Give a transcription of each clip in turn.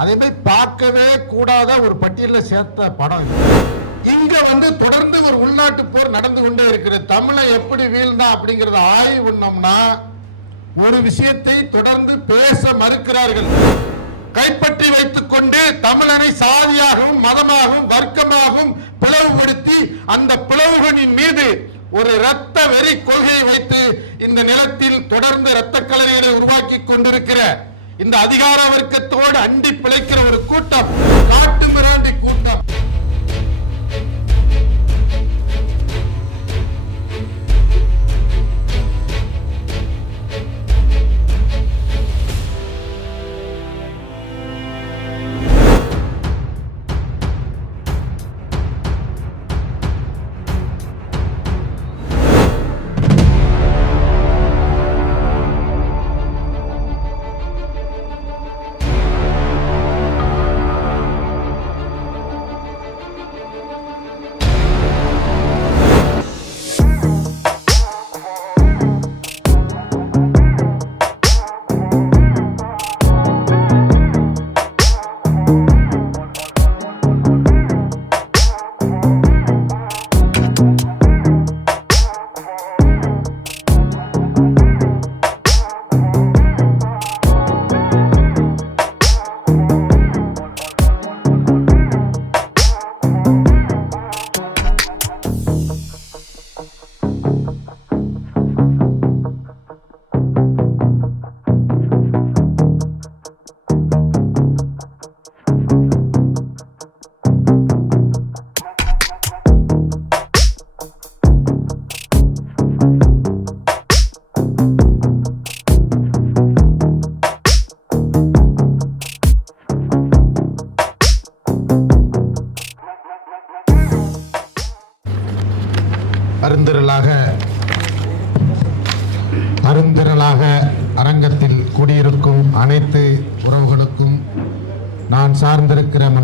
அதே மாதிரி பார்க்கவே கூடாத ஒரு பட்டியலில் சேர்த்த படம் இங்க வந்து தொடர்ந்து ஒரு உள்நாட்டு போர் நடந்து கொண்டே இருக்கிறது தமிழை எப்படி வீழ்ந்தா அப்படிங்கறத ஆய்வு பண்ணோம்னா ஒரு விஷயத்தை தொடர்ந்து பேச மறுக்கிறார்கள். கைப்பற்றி வைத்துக் கொண்டு தமிழனை சாதியாகவும் மதமாகவும் வர்க்கமாகவும் பிளவுபடுத்தி அந்த பிளவுகளின் மீது ஒரு இரத்த வெறி கொள்கையை வைத்து இந்த நிலத்தில் தொடர்ந்து இரத்த கலரிகளை உருவாக்கி கொண்டிருக்கிற இந்த அதிகார வர்க்கத்தோடு அண்டி பிழைக்கிற ஒரு கூட்டம் காட்டு மிராண்டி கூட்டம்.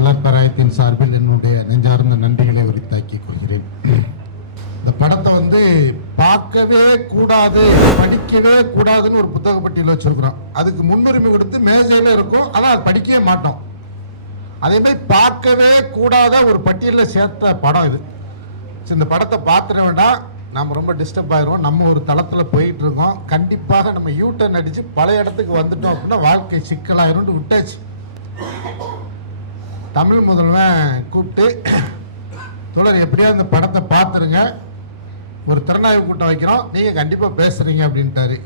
சார்ந்திருக்கிற சார்பில் என்னுடைய நெஞ்சார்ந்த நன்றிகளை உரித்தாக்கிக் கொள்கிறேன். இந்த படத்தை வந்து பார்க்கவே கூடாது படிக்கவே கூடாதுன்னு ஒரு புத்தக பட்டியல் வச்சிருக்கிறோம். அதுக்கு முன்னுரிமை கொடுத்து மேஜையில இருக்கும் ஆனால் அது படிக்கவே மாட்டோம். அதே மாதிரி பார்க்கவே கூடாத ஒரு பட்டியலில் சேர்த்த படம் இது. சரி, இந்த படத்தை பார்த்துட வேண்டாம். நம்ம ரொம்ப டிஸ்டர்ப் ஆயிரும் நம்ம ஒரு தளத்தில் போயிட்டு இருக்கோம். கண்டிப்பாக நம்ம யூ டர்ன் அடிச்சு பழைய இடத்துக்கு வந்துட்டோம் அப்படின்னா வாழ்க்கை சிக்கலாயிரும்னு விட்டாச்சு. தமிழ் முதல்வன் கூப்பிட்டு தொடர் எப்படியா இந்த படத்தை பார்த்துருங்க. ஒரு திறனாய்வு கூட்டம் வைக்கிறோம். நீங்கள் கண்டிப்பாக பேசுகிறீங்க அப்படின்ட்டாரு.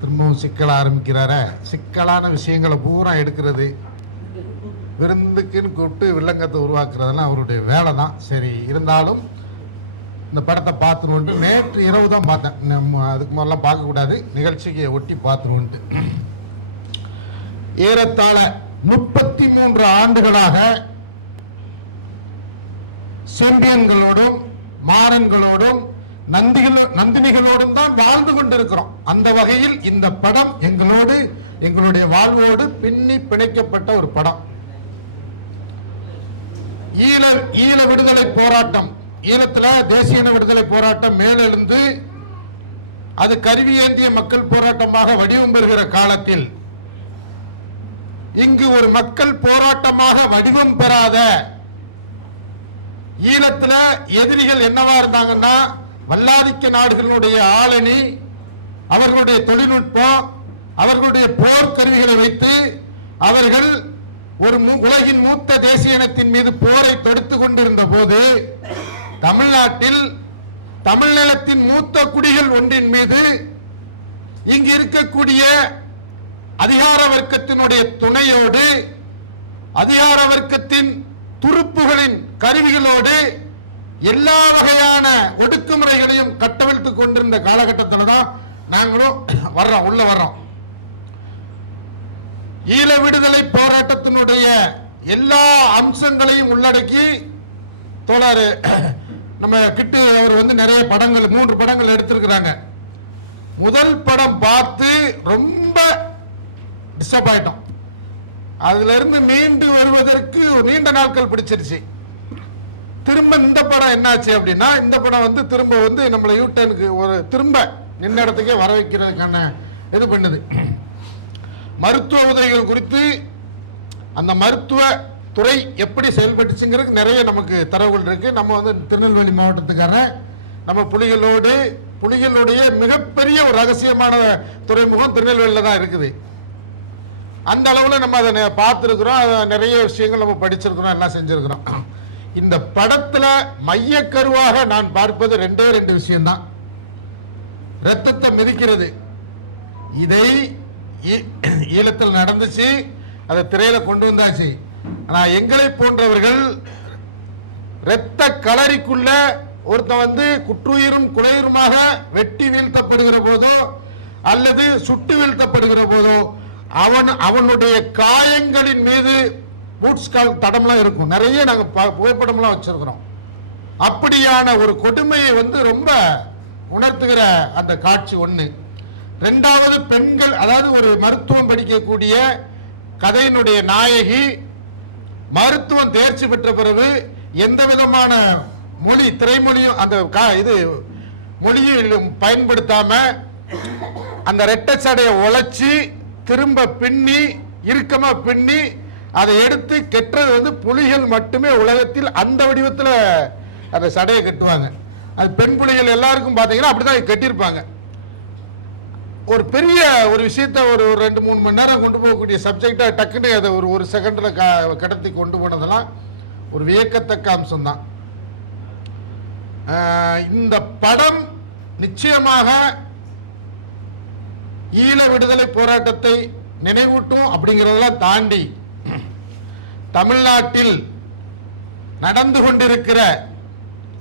திரும்பவும் சிக்கல ஆரம்பிக்கிறார. சிக்கலான விஷயங்களை பூரா எடுக்கிறது. விருந்துக்குன்னு கூப்பிட்டு வில்லங்கத்தை உருவாக்குறதெல்லாம் அவருடைய வேலை தான் சரி இருந்தாலும் இந்த படத்தை பார்த்துணுன்ட்டு நேற்று இரவு தான் பார்த்தேன். நம்ம அதுக்கு முதல்லாம் பார்க்கக்கூடாது. நிகழ்ச்சிக்கு ஒட்டி பார்த்துணுன்ட்டு ஏறத்தாழ முப்பத்தி மூன்று ஆண்டுகளாக செம்பியன்களோடும் மாறன்களோடும் நந்திகள் நந்தினிகளோடும் தான் வாழ்ந்து கொண்டிருக்கிறோம். அந்த வகையில் இந்த படம் எங்களோடு எங்களுடைய வாழ்வோடு பின்னி பிணைக்கப்பட்ட ஒரு படம். ஈழ ஈழ விடுதலை போராட்டம். ஈழத்துல தேசிய விடுதலை போராட்டம் மேலெழுந்து அது கருவியேந்திய மக்கள் போராட்டமாக வடிவம் பெறுகிற காலத்தில் இங்கு ஒரு மக்கள் போராட்டமாக வடிவம் பெறாத ஈழத்துல எதிரிகள் என்னவா இருந்தாங்கன்னா வல்லாதிக்க நாடுகளுடைய ஆளணி அவர்களுடைய தொழில்நுட்பம் அவர்களுடைய போர் கருவிகளை வைத்து அவர்கள் ஒரு மு- உலகின் மூத்த தேசிய இனத்தின் மீது போரை தொடுத்து கொண்டிருந்த போது தமிழ்நாட்டில் தமிழ்நிலத்தின் மூத்த குடிகள் ஒன்றின் மீது இங்கு இருக்கக்கூடிய அதிகார வர்க்கத்தினுடைய துணையோடு அதிகார வர்க்கத்தின் துருப்புகளின் கருவிகளோடு எல்லா வகையான ஒடுக்குமுறைகளையும் கட்டவிழ்த்து கொண்டிருந்த காலகட்டத்தில் தான் நாங்களும் வர்றோம் உள்ள வர்றோம். ஈழ விடுதலை போராட்டத்தினுடைய எல்லா அம்சங்களையும் உள்ளடக்கி தோழர் நம்ம கிட்டு அவர் வந்து நிறைய படங்கள் மூன்று படங்கள் எடுத்திருக்கிறாங்க. முதல் படம் பார்த்து ரொம்ப டிஸ்டர்ப் ஆயிட்டோம். அதுல இருந்து மீண்டு வருவதற்கு நீண்ட நாட்கள் பிடிச்சிருச்சு. திரும்ப இந்த படம் என்னாச்சு அப்படின்னா இந்த படம் வந்து திரும்ப வந்து நம்மளை யூட்டனுக்கு ஒரு திரும்ப நின்ன இடத்துக்கே வர வைக்கிறதுக்கான இது பண்ணுது. மருத்துவ உதவிகள் குறித்து அந்த மருத்துவ துறை எப்படி செயல்பட்டுச்சுங்கிறதுக்கு நிறைய நமக்கு தரவுகள் இருக்கு. நம்ம வந்து திருநெல்வேலி மாவட்டத்துக்கான நம்ம புலிகளோடு புலிகளுடைய மிகப்பெரிய ஒரு ரகசியமான துறைமுகம் திருநெல்வேலியில் தான் இருக்குது. அந்த அளவில் நம்ம அதை பார்த்துருக்குறோம். அதை நிறைய விஷயங்கள் நம்ம படிச்சிருக்கிறோம் எல்லாம் செஞ்சுருக்கிறோம். இந்த படத்தில் மையக்கருவாக நான் பார்ப்பது ரெண்டே ரெண்டு விஷயம்தான். ரத்தத்தை மிதிக்கிறது. இதை ஈ- ஈழத்தில் நடந்துச்சு. அதை திரையில கொண்டு வந்தாச்சு. ஆனால் எங்களை போன்றவர்கள் இரத்த களரிக்குள்ள ஒருத்தன் வந்து குற்றுயிரும் குலையுருமாக வெட்டி வீழ்த்தப்படுகிற போதோ அல்லது சுட்டு வீழ்த்தப்படுகிற போதோ அவன் அவனுடைய காயங்களின் மீது பூட்ஸ் கால் தடம்லாம் இருக்கும். நிறைய நாங்கள் ப- புகைப்படம்லாம் வச்சுருக்குறோம். அப்படியான ஒரு கொடுமையை வந்து ரொம்ப உணர்த்துகிற அந்த காட்சி ஒன்று ரெண்டாவது பெண்கள் அதாவது ஒரு மருத்துவம் படிக்கக்கூடிய கதையினுடைய நாயகி மருத்துவம் தேர்ச்சி பெற்ற பிறகு எந்த விதமான மொழி திரைமொழியும் அந்த கா- இது மொழியும் பயன்படுத்தாமல் அந்த ரெட்டை சடையை உழைச்சி திரும்ப பின்னி இறுக்கமா பின்னி அதை எடுத்து கெட்டுறது வந்து புலிகள் மட்டுமே உலகத்தில் அந்த வடிவத்தில் அந்த சடையை கட்டுவாங்க. அது பெண் புலிகள் எல்லாருக்கும் பார்த்தீங்கன்னா அப்படிதான் கட்டியிருப்பாங்க. ஒரு பெரிய ஒரு விஷயத்த ஒரு ஒரு ரெண்டு மூணு மணி நேரம் கொண்டு போகக்கூடிய சப்ஜெக்டாக டக்குன்னு அதை ஒரு ஒரு செகண்டில் க கடத்தி கொண்டு போனதெல்லாம் ஒரு வியக்கத்தக்க அம்சம்தான். இந்த படம் நிச்சயமாக ஈழ விடுதலை போராட்டத்தை நினைவூட்டும் அப்படிங்கிறதெல்லாம் தாண்டி தமிழ்நாட்டில் நடந்து கொண்டிருக்கிற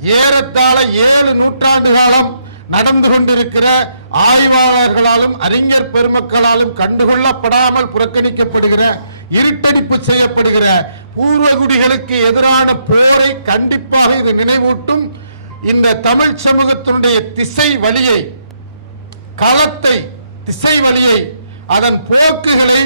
ஏறத்தாழ ஏழு நூற்றாண்டு காலம் நடந்து கொண்டிருக்கிற ஆய்வாளர்களாலும் அறிஞர் பெருமக்களாலும் கண்டுகொள்ளப்படாமல் புறக்கணிக்கப்படுகிற இருட்டடிப்பு செய்யப்படுகிற பூர்வகுடிகளுக்கு எதிரான போரை கண்டிப்பாக இது நினைவூட்டும். இந்த தமிழ் சமூகத்தினுடைய திசை வழியை களத்தை திசை வழியை அதன் போக்குகளை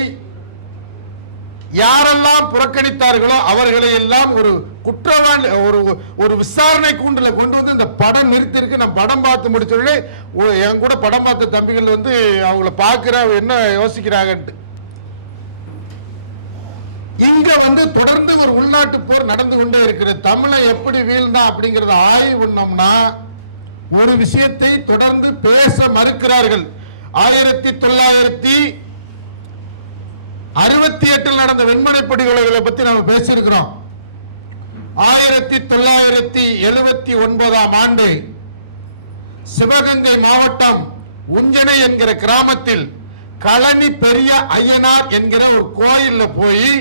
யாரெல்லாம் புறக்கணித்தார்களோ அவர்களை எல்லாம் ஒரு குற்றவாளி ஒரு ஒரு விசாரணை கூண்டுல கொண்டு வந்து இந்த படம் நிறுத்திருக்கு நான் படம் பார்த்து முடிச்ச என் கூட படம் பார்த்த தம்பிகள் வந்து அவங்கள பார்க்கிற என்ன யோசிக்கிறாங்கன்ட்டு. இங்க வந்து தொடர்ந்து ஒரு உள்நாட்டு போர் நடந்து கொண்டே இருக்கிறது தமிழை எப்படி வீழ்ந்தான் அப்படிங்கறத ஆய்வு பண்ணோம்னா ஒரு விஷயத்தை தொடர்ந்து பேச மறுக்கிறார்கள். ஆயிரத்தி தொள்ளாயிரத்தி அறுபத்தி எட்டில் நடந்த வெண்மனை படுகொலைகளை பத்தி நம்ம பேசியிருக்கிறோம். ஆயிரத்தி தொள்ளாயிரத்தி எழுபத்தி ஒன்பதாம் ஆண்டு சிவகங்கை மாவட்டம் உஞ்சனை என்கிற கிராமத்தில் களனி பெரிய ஐயனார் என்கிற ஒரு கோயில்ல போய்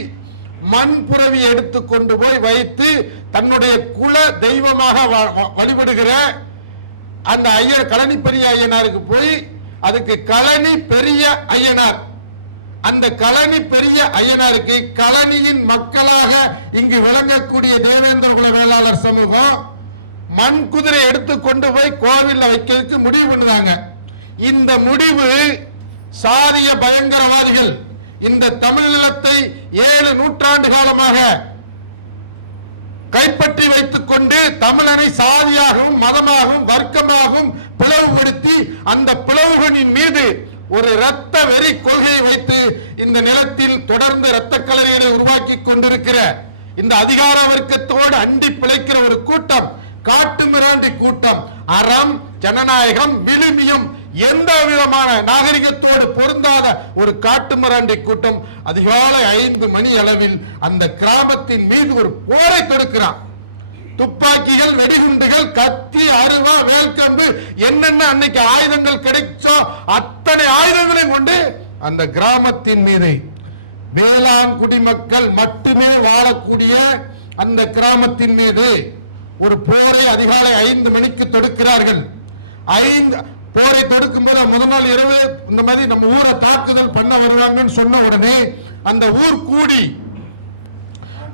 மண்புறவி எடுத்து கொண்டு போய் வைத்து தன்னுடைய குல தெய்வமாக வ- வ- வழிபடுகிற அந்த ஐயர் களனி பெரிய ஐயனாருக்கு போய் அதுக்கு கழனி பெரிய ஐயனார். அந்த கழனி பெரிய ஐயனாருக்கு கழனியின் மக்களாக இங்கு விளங்கக்கூடிய தேவேந்திர குல வேளாளர் சமூகம் மண் குதிரை எடுத்து கொண்டு போய் கோவில்ல வைக்கிறதுக்கு முடிவு பண்ணுவாங்க இந்த முடிவு சாதிய பயங்கரவாதிகள் இந்த தமிழ் நிலத்தை ஏழு நூற்றாண்டு காலமாக கைப்பற்றி வைத்துக் கொண்டு தமிழனை சாதியாகவும் மதமாகவும் வர்க்கமாகவும் பிளவுபடுத்தி அந்த பிளவுகளின் மீது ஒரு இரத்த வெறி கொள்கையை வைத்து இந்த நிலத்தில் தொடர்ந்து இரத்த கலரிகளை உருவாக்கி கொண்டிருக்கிற இந்த அதிகார வர்க்கத்தோடு அண்டி பிழைக்கிற ஒரு கூட்டம் காட்டு மிராண்டி கூட்டம். அறம் ஜனநாயகம் விழுமியம் எந்த விதமான நாகரிகத்தோடு பொருந்தாத ஒரு காட்டு மிராண்டி கூட்டம் அதிகாலை ஐந்து மணி அளவில் அந்த கிராமத்தின் மீது ஒரு போரை தொடுக்கிறான். துப்பாக்கிகள் வெடிகுண்டுகள் கத்தி என்னென்ன அன்னைக்கு ஆயுதங்கள் கிடைச்சோ அத்தனை ஆயுதங்களையும் கொண்டு அந்த கிராமத்தின் மீது வேளாண் குடிமக்கள் மட்டுமே வாழக்கூடிய அந்த கிராமத்தின் மீது ஒரு போரை அதிகாலை ஐந்து மணிக்கு தொடுக்கிறார்கள். ஐந்து போரை தொடுக்கும் போது முதல் நாள் இரவு இந்த மாதிரி நம்ம ஊரை தாக்குதல் பண்ண வருவாங்கன்னு சொன்ன உடனே அந்த ஊர் கூடி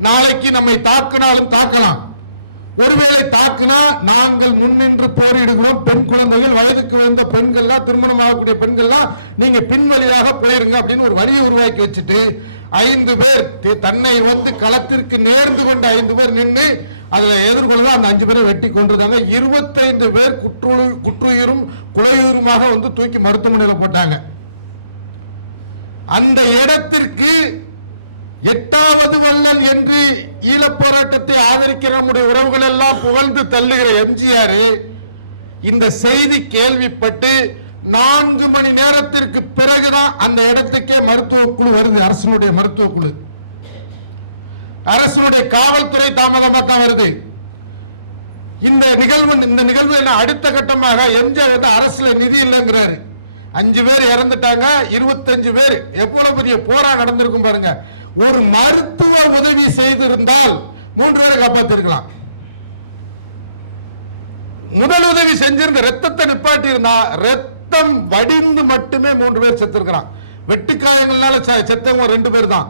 நாளைக்கு நம்மை தாக்கினாலும் தாக்கலாம். ஒருவேளை தாக்குனா நாங்கள் முன்னின்று போரிடுகிறோம். பெண் குழந்தைகள் வயதுக்கு வந்த பெண்கள்லாம் திருமணம் ஆகக்கூடிய பெண்கள்லாம் நீங்க பின்வழியாக போயிருங்க அப்படின்னு ஒரு வரியை உருவாக்கி வச்சுட்டு ஐந்து பேர் தன்னை வந்து களத்திற்கு நேர்ந்து கொண்ட ஐந்து பேர் நின்று அதுல எதிர்கொள்ள அந்த அஞ்சு பேரை வெட்டி கொண்டிருந்தாங்க இருபத்தைந்து பேர் குற்று குற்றுயிரும் குலையுருமாக வந்து தூக்கி மருத்துவமனையில் போட்டாங்க. அந்த இடத்திற்கு எட்டாவது வள்ளல் என்று ஈழப் போராட்டத்தை ஆதரிக்கிற நம்முடைய உறவுகள் எல்லாம் புகழ்ந்து தள்ளுகிற எம்ஜிஆர் இந்த செய்தி கேள்விப்பட்டு நான்கு மணி நேரத்திற்கு பிறகுதான் அந்த இடத்துக்கே மருத்துவ குழு வருது அரசனுடைய மருத்துவ குழு. அரசனுடைய காவல்துறை தாமதமா தான் வருது. இந்த நிகழ்வு இந்த நிகழ்வு என்ன அடுத்த கட்டமாக எம்ஜிஆர் வந்து அரசுல நிதி இல்லைங்கிறாரு. அஞ்சு பேர் இறந்துட்டாங்க இருபத்தஞ்சு பேர். எவ்வளவு பெரிய போரா நடந்திருக்கும் பாருங்க. ஒரு மருத்துவ உதவி செய்திருந்தால் மூன்று பேரை காப்பாத்திருக்கலாம். முதல் உதவி செஞ்சிருந்த ரத்தத்தை நிப்பாட்டி இருந்தா ரத்தம் வடிந்து மட்டுமே மூன்று பேர் செத்துருக்கிறான். வெட்டுக்காயங்களால செத்தவங்க ரெண்டு பேர் தான்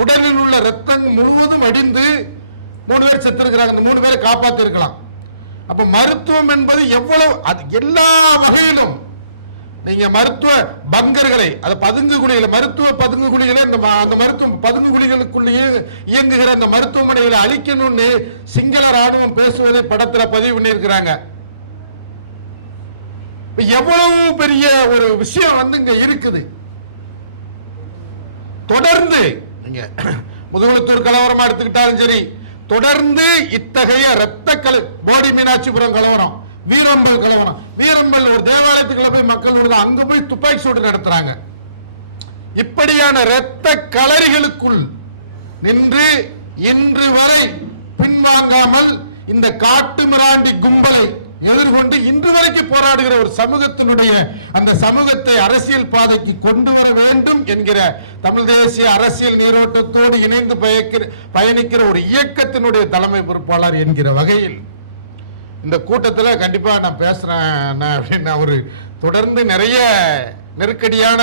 உடலில் உள்ள ரத்தம் முழுவதும் வடிந்து மூணு பேர் செத்துருக்கிறாங்க. இந்த மூணு பேரை காப்பாத்திருக்கலாம். அப்ப மருத்துவம் என்பது எவ்வளவு அது எல்லா வகையிலும் நீங்க மருத்துவ பங்கர்களை அது பதுங்கு குழிகளை மருத்துவ பதுங்கு குழிகளை இந்த அந்த மருத்துவ பதுங்கு குழிகளுக்குள்ளேயே இயங்குகிற அந்த மருத்துவமனைகளை அழிக்கணும்னு சிங்கள ராணுவம் பேசுவதை படத்துல பதிவு பண்ணியிருக்கிறாங்க. எவ்வளவு பெரிய ஒரு விஷயம் வந்து இங்க இருக்குது. தொடர்ந்து நீங்க முதுகுளத்தூர் கலவரமா எடுத்துக்கிட்டாலும் சரி தொடர்ந்து இத்தகைய ரத்த கல போடி மீனாட்சிபுரம் கலவரம் வீரம்பல் கலவரம் வீரம்பல் ஒரு போய் மக்கள் விடுதா அங்க போய் துப்பாக்கி சூடு நடத்துறாங்க. இப்படியான இரத்த களரிகளுக்குள் நின்று இன்று வரை பின்வாங்காமல் இந்த காட்டு மிராண்டி கும்பலை எதிர்கொண்டு இன்று வரைக்கும் போராடுகிற ஒரு சமூகத்தினுடைய அந்த சமூகத்தை அரசியல் பாதைக்கு கொண்டு வர வேண்டும் என்கிற தமிழ் தேசிய அரசியல் நீரோட்டத்தோடு இணைந்து பயணிக்கிற ஒரு இயக்கத்தினுடைய தலைமை பொறுப்பாளர் என்கிற வகையில் இந்த கூட்டத்தில் கண்டிப்பாக நான் பேசுகிறேன் அப்படின்னு அவர் தொடர்ந்து நிறைய நெருக்கடியான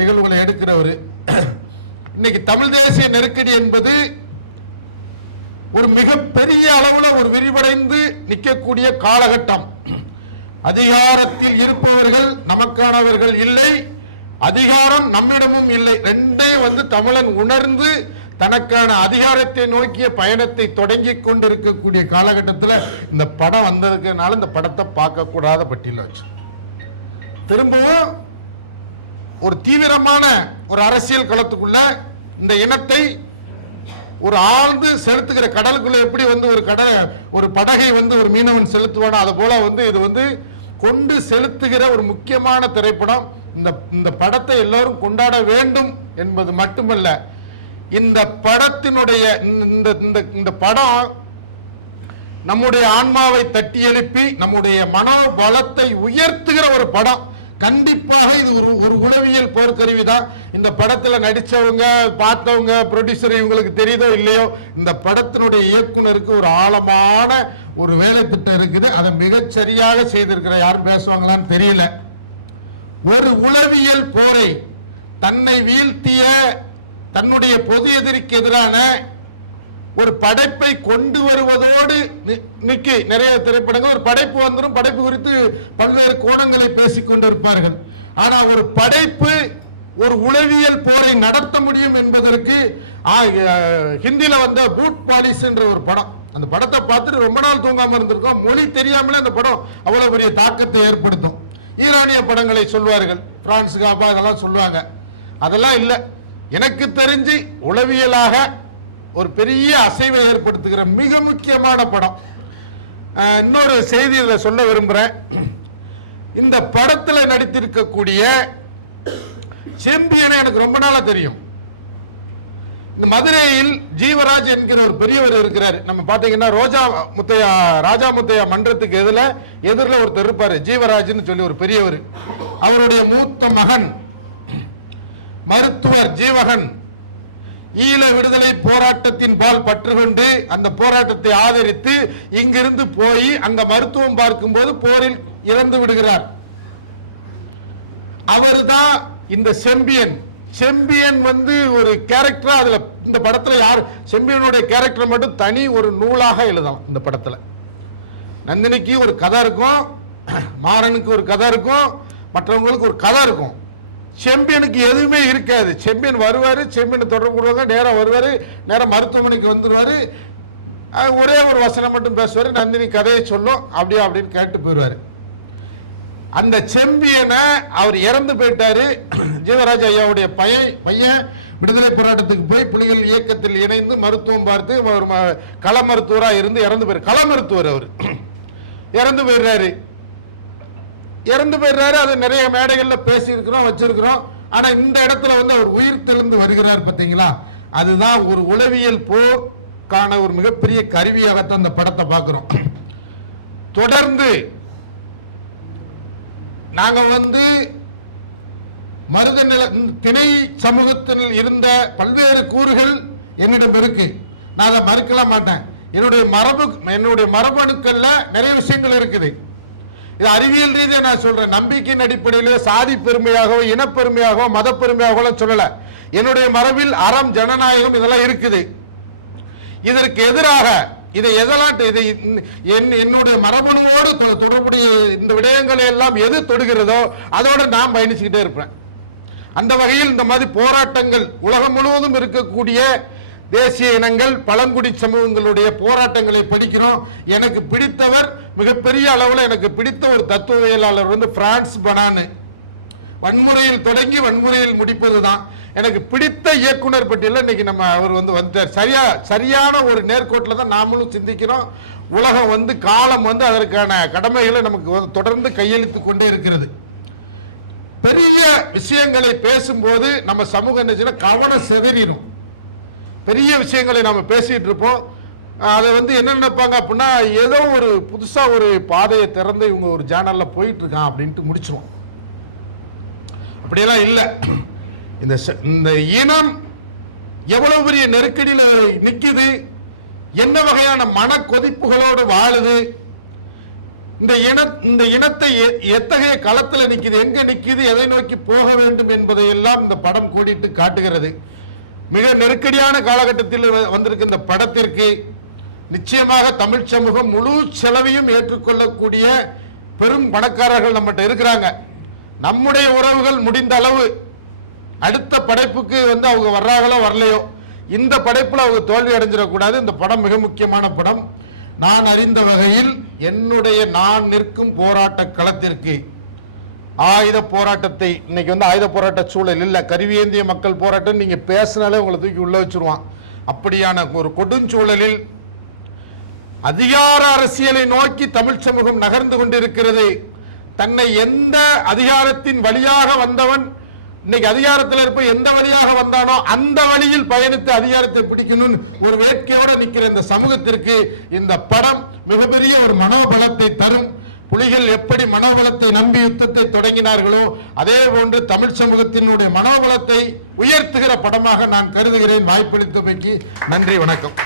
நிகழ்வுகளை எடுக்கிறவர். இன்னைக்கு தமிழ் தேசிய நெருக்கடி என்பது ஒரு மிகப்பெரிய அளவில் ஒரு விரிவடைந்து நிற்கக்கூடிய காலகட்டம். அதிகாரத்தில் இருப்பவர்கள் நமக்கானவர்கள் இல்லை அதிகாரம் நம்மிடமும் இல்லை. ரெண்டே வந்து தமிழன் உணர்ந்து தனக்கான அதிகாரத்தை நோக்கிய பயணத்தை தொடங்கி கொண்டிருக்கக்கூடிய காலகட்டத்தில் இந்த படம் வந்ததுக்குனால இந்த படத்தை பார்க்கக்கூடாத பட்டியல் வச்சு திரும்பவும் ஒரு தீவிரமான ஒரு அரசியல் களத்துக்குள்ள இந்த இனத்தை ஒரு ஆழ்ந்து செலுத்துகிற கடலுக்குள்ள எப்படி வந்து ஒரு கடல் ஒரு படகை வந்து ஒரு மீனவன் செலுத்துவானோ அது போல வந்து இது வந்து கொண்டு செலுத்துகிற ஒரு முக்கியமான திரைப்படம். இந்த இந்த படத்தை எல்லாரும் கொண்டாட வேண்டும் என்பது மட்டுமல்ல இந்த படத்தினுடைய இந்த இந்த இந்த படம் நம்முடைய ஆன்மாவை தட்டி எழுப்பி நம்முடைய மனோபலத்தை உயர்த்துகிற ஒரு படம். கண்டிப்பாக இது ஒரு ஒரு உளவியல் போர்க்கருவி தான். இந்த படத்துல நடிச்சவங்க பார்த்தவங்க ப்ரொடியூசர் இவங்களுக்கு தெரியுதோ இல்லையோ இந்த படத்தினுடைய இயக்குனருக்கு ஒரு ஆழமான ஒரு வேலை திட்டம் இருக்குது. அதை மிகச்சரியாக செய்திருக்கிற யாரும் பேசுவாங்களான்னு தெரியல. ஒரு உளவியல் போரை தன்னை வீழ்த்திய தன்னுடைய பொது எதிரிக்கு எதிரான ஒரு படைப்பை கொண்டு வருவதோடு நி- நிக்கி. நிறைய திரைப்படங்கள் ஒரு படைப்பு வந்துடும் படைப்பு குறித்து பல்வேறு கோணங்களை பேசிக் கொண்டிருப்பார்கள். ஆனால் ஒரு படைப்பு ஒரு உளவியல் போரை நடத்த முடியும் என்பதற்கு ஹிந்தியில வந்த பூட் பாலிஸ் என்ற ஒரு படம். அந்த படத்தை பார்த்துட்டு ரொம்ப நாள் தூங்காம இருந்திருக்கோம். மொழி தெரியாமலே அந்த படம் அவ்வளவு பெரிய தாக்கத்தை ஏற்படுத்தும். ஈரானிய படங்களை சொல்வார்கள். பிரான்ஸுக்கு காபா அதெல்லாம் சொல்லுவாங்க. அதெல்லாம் இல்லை. எனக்கு தெரிஞ்சு உளவியலாக ஒரு பெரிய அசைவை ஏற்படுத்துகிற மிக முக்கியமான படம். இன்னொரு செய்தி இதில் சொல்ல விரும்புகிறேன் இந்த படத்தில் நடித்திருக்கக்கூடிய செம்பியனை எனக்கு ரொம்ப நாளாக தெரியும். இந்த மதுரையில் ஜீவராஜ் என்கிற ஒரு பெரியவர் இருக்கிறார். நம்ம பார்த்தீங்கன்னா ரோஜா முத்தையா ராஜா முத்தையா மன்றத்துக்கு எதில் எதிரில் ஒருத்தர் இருப்பார். ஜீவராஜ்னு சொல்லி ஒரு பெரியவர். அவருடைய மூத்த மகன் மருத்துவர் ஜீவகன். ஈழ விடுதலை போராட்டத்தின் பால் பற்றுக்கொண்டு அந்த போராட்டத்தை ஆதரித்து இங்கிருந்து போய் அங்க மருத்துவம் பார்க்கும்போது போரில் இறந்து விடுகிறார். அவர்தான் இந்த செம்பியன். செம்பியன் வந்து ஒரு கேரக்டரா அதுல இந்த படத்துல யார் செம்பியனுடைய கேரக்டர் மட்டும் தனி ஒரு நூலாக எழுதலாம் இந்த படத்துல. நந்தினிக்கு ஒரு கதை இருக்கும் மாறனுக்கு ஒரு கதை இருக்கும் மற்றவங்களுக்கு ஒரு கதை இருக்கும். செம்பியனுக்கு எதுவுமே இருக்காது. செம்பியன் வருவார் செம்பியனை தொடர்பு கொடுவாங்க நேராக வருவார் நேராக மருத்துவமனைக்கு வந்துடுவார் ஒரே ஒரு வசனம் மட்டும் பேசுவார் நந்தினி கதையை சொல்லும் அப்படியா அப்படின்னு கேட்டு போயிடுவார் அந்த செம்பியனை அவர் இறந்து போயிட்டாரு. ஜீவராஜ் ஐயாவுடைய பையன் பையன் விடுதலை போராட்டத்துக்கு போய் புலிகள் இயக்கத்தில் இணைந்து மருத்துவம் பார்த்து ஒரு ம- கள மருத்துவராக இருந்து இறந்து போயிரு கள மருத்துவர் அவர். இறந்து போயிடுறாரு. இறந்து போயிடுறாரு. அது நிறைய மேடைகளில் பேசியிருக்கிறோம் வச்சிருக்கிறோம். ஆனால் இந்த இடத்துல வந்து அவர் உயிர் தெளிந்து வருகிறார் பார்த்தீங்களா? அதுதான் ஒரு உளவியல் போக்கான ஒரு மிகப்பெரிய கருவியாகத்தான் அந்த படத்தை பார்க்குறோம். தொடர்ந்து நாங்கள் வந்து மருத நில திணை சமூகத்தில் இருந்த பல்வேறு கூறுகள் என்னிடம் இருக்கு. நான் அதை மறுக்கலாம் மாட்டேன். என்னுடைய மரபு என்னுடைய மரபணுக்கள்ல நிறைய விஷயங்கள் இருக்குது. இது அறிவியல் ரீதியாக நான் சொல்றேன். நம்பிக்கையின் அடிப்படையிலே சாதி பெருமையாகவோ இனப்பெருமையாகவோ மத பெருமையாகவோ சொல்லல. என்னுடைய மரபில் அறம் ஜனநாயகம் இதெல்லாம் இருக்குது. இதற்கு எதிராக இதை எதெல்லாம் இதை என் என்னுடைய மரபணுவோடு தொ- தொடர்புடைய இந்த விடயங்களை எல்லாம் எது தொடுகிறதோ அதோட நான் பயணிச்சுக்கிட்டே இருப்பேன். அந்த வகையில் இந்த மாதிரி போராட்டங்கள் உலகம் முழுவதும் இருக்கக்கூடிய தேசிய இனங்கள் பழங்குடி சமூகங்களுடைய போராட்டங்களை படிக்கிறோம். எனக்கு பிடித்தவர் மிகப்பெரிய அளவில் எனக்கு பிடித்த ஒரு தத்துவவியலாளர் வந்து பிரான்ஸ் பனானு. வன்முறையில் தொடங்கி வன்முறையில் முடிப்பது தான் எனக்கு பிடித்த இயக்குனர் பட்டியலில் இன்னைக்கு நம்ம அவர் வந்து வந்துட்டார். சரியா சரியான ஒரு நேர்கோட்டில் தான் நாமளும் சிந்திக்கிறோம். உலகம் வந்து காலம் வந்து அதற்கான கடமைகளை நமக்கு வந்து தொடர்ந்து கையளித்து கொண்டே இருக்கிறது. பெரிய விஷயங்களை பேசும்போது நம்ம சமூகம் என்ன செய்யணும் கவனம் சிதறிடும் பெரிய விஷயங்களை நம்ம பேசிட்டு இருப்போம். அதை வந்து என்ன நினைப்பாங்க அப்படின்னா ஏதோ ஒரு புதுசா ஒரு பாதையை திறந்து இவங்க ஒரு ஜேனல்ல போயிட்டு இருக்கான் அப்படின்ட்டு முடிச்சிருவோம். அப்படியெல்லாம் இல்லை. இந்த இந்த இனம் எவ்வளவு பெரிய நெருக்கடியில் நிற்குது என்ன வகையான மன கொதிப்புகளோடு வாழுது இந்த இன இந்த இனத்தை எத்தகைய களத்தில் நிற்குது எங்கே நிற்குது எதை நோக்கி போக வேண்டும் என்பதை எல்லாம் இந்த படம் கூடிட்டு காட்டுகிறது. மிக நெருக்கடியான காலகட்டத்தில் வ- வந்திருக்க இந்த படத்திற்கு நிச்சயமாக தமிழ் சமூகம் முழு செலவையும் ஏற்றுக்கொள்ளக்கூடிய பெரும் பணக்காரர்கள் நம்மகிட்ட இருக்கிறாங்க. நம்முடைய உறவுகள் முடிந்த அளவு அடுத்த படைப்புக்கு வந்து அவங்க வர்றாங்களோ வரலையோ இந்த படைப்பில் அவங்க தோல்வி அடைஞ்சிடக்கூடாது. இந்த படம் மிக முக்கியமான படம். நான் அறிந்த வகையில் என்னுடைய நான் நிற்கும் போராட்ட களத்திற்கு ஆயுத போராட்டத்தை இன்னைக்கு வந்து ஆயுத போராட்ட சூழல் இல்லை. கருவியேந்திய மக்கள் போராட்டம் நீங்க பேசினாலே உங்களை தூக்கி உள்ள வச்சிருவான். அப்படியான ஒரு கொடுஞ்சூழலில் அதிகார அரசியலை நோக்கி தமிழ் சமூகம் நகர்ந்து கொண்டிருக்கிறது. தன்னை எந்த அதிகாரத்தின் வழியாக வந்தவன் இன்னைக்கு அதிகாரத்தில் இருப்ப எந்த வழியாக வந்தானோ அந்த வழியில் பயணித்து அதிகாரத்தை பிடிக்கணும்னு ஒரு வேட்கையோட நிற்கிற இந்த சமூகத்திற்கு இந்த படம் மிகப்பெரிய ஒரு மனோபலத்தை தரும். புலிகள் எப்படி மனோபலத்தை நம்பி யுத்தத்தை தொடங்கினார்களோ அதே போன்று தமிழ் சமூகத்தினுடைய மனோபலத்தை உயர்த்துகிற படமாக நான் கருதுகிறேன். வாய்ப்பளித்தமைக்கு நன்றி வணக்கம்.